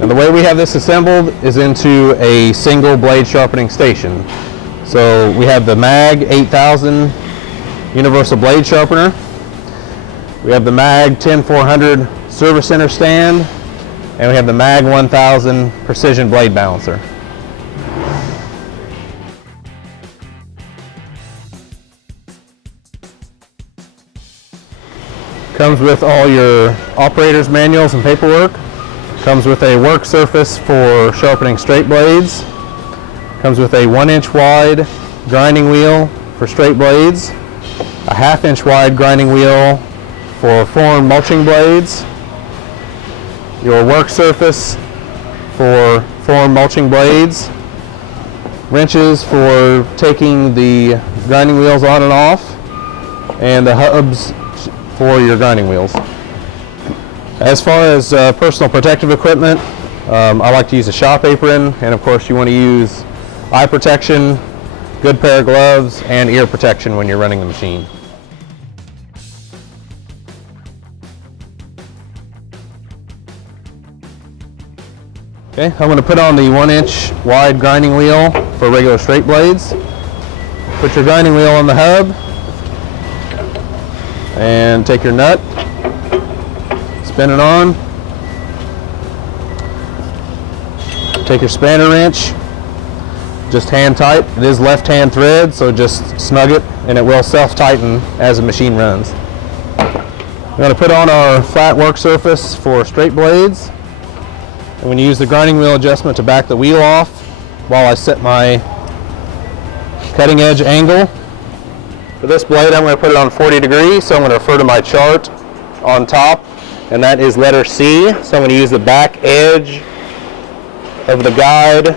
And the way we have this assembled is into a single blade sharpening station. So we have the MAG 8000 universal blade sharpener. We have the MAG 10400 service center stand, and we have the MAG 1000 precision blade balancer. Comes with all your operator's manuals and paperwork. Comes with a work surface for sharpening straight blades. Comes with a 1-inch wide grinding wheel for straight blades, a 1/2-inch wide grinding wheel for form mulching blades, your work surface for form mulching blades, wrenches for taking the grinding wheels on and off, and the hubs for your grinding wheels. As far as personal protective equipment, I like to use a shop apron, and of course you want to use eye protection, good pair of gloves, and ear protection when you're running the machine. Okay, I'm going to put on the 1-inch wide grinding wheel for regular straight blades. Put your grinding wheel on the hub and take your nut, spin it on, take your spanner wrench, just hand tight. It is left hand thread, so just snug it and it will self-tighten as the machine runs. We're going to put on our flat work surface for straight blades. I'm going to use the grinding wheel adjustment to back the wheel off while I set my cutting edge angle. For this blade, I'm going to put it on 40 degrees, so I'm going to refer to my chart on top, and that is letter C. So I'm going to use the back edge of the guide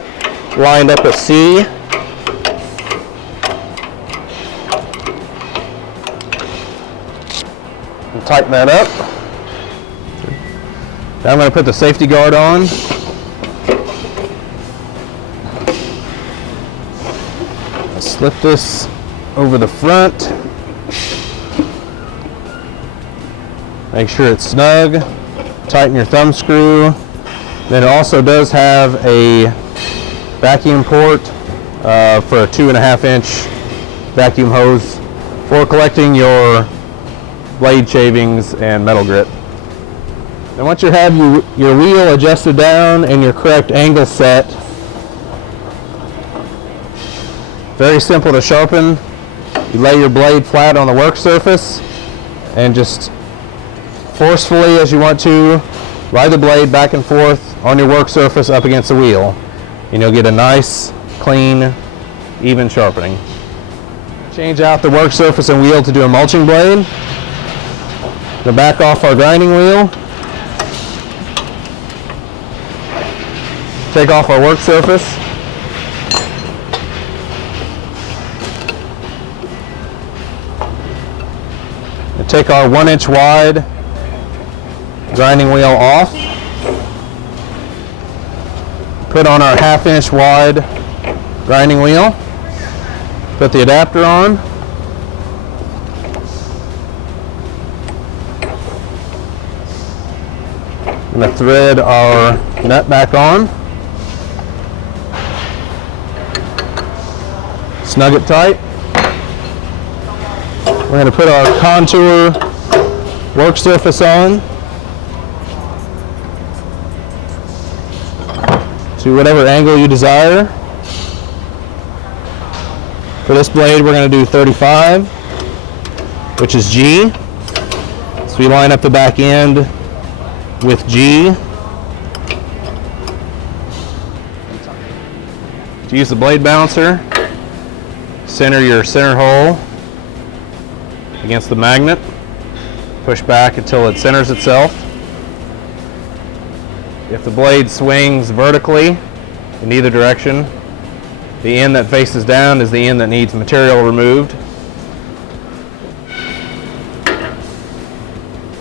lined up with C. And tighten that up. Now I'm going to put the safety guard on. Slip this over the front. Make sure it's snug. Tighten your thumb screw. Then it also does have a vacuum port for a 2.5-inch vacuum hose for collecting your blade shavings and metal grit. And once you have your wheel adjusted down and your correct angle set, very simple to sharpen. You lay your blade flat on the work surface and just forcefully, as you want to, ride the blade back and forth on your work surface up against the wheel. And you'll get a nice, clean, even sharpening. Change out the work surface and wheel to do a mulching blade. We'll back off our grinding wheel. Take off our work surface. And take our 1-inch wide grinding wheel off. Put on our 1/2-inch wide grinding wheel. Put the adapter on. I'm going to thread our nut back on. Snug it tight. We're going to put our contour work surface on to whatever angle you desire. For this blade, we're going to do 35, which is G. So we line up the back end with G. To use the blade balancer, center your center hole against the magnet. Push back until it centers itself. If the blade swings vertically in either direction, the end that faces down is the end that needs material removed.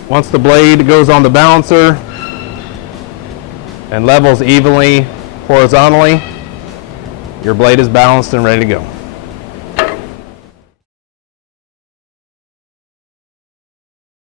Once the blade goes on the balancer and levels evenly horizontally, your blade is balanced and ready to go.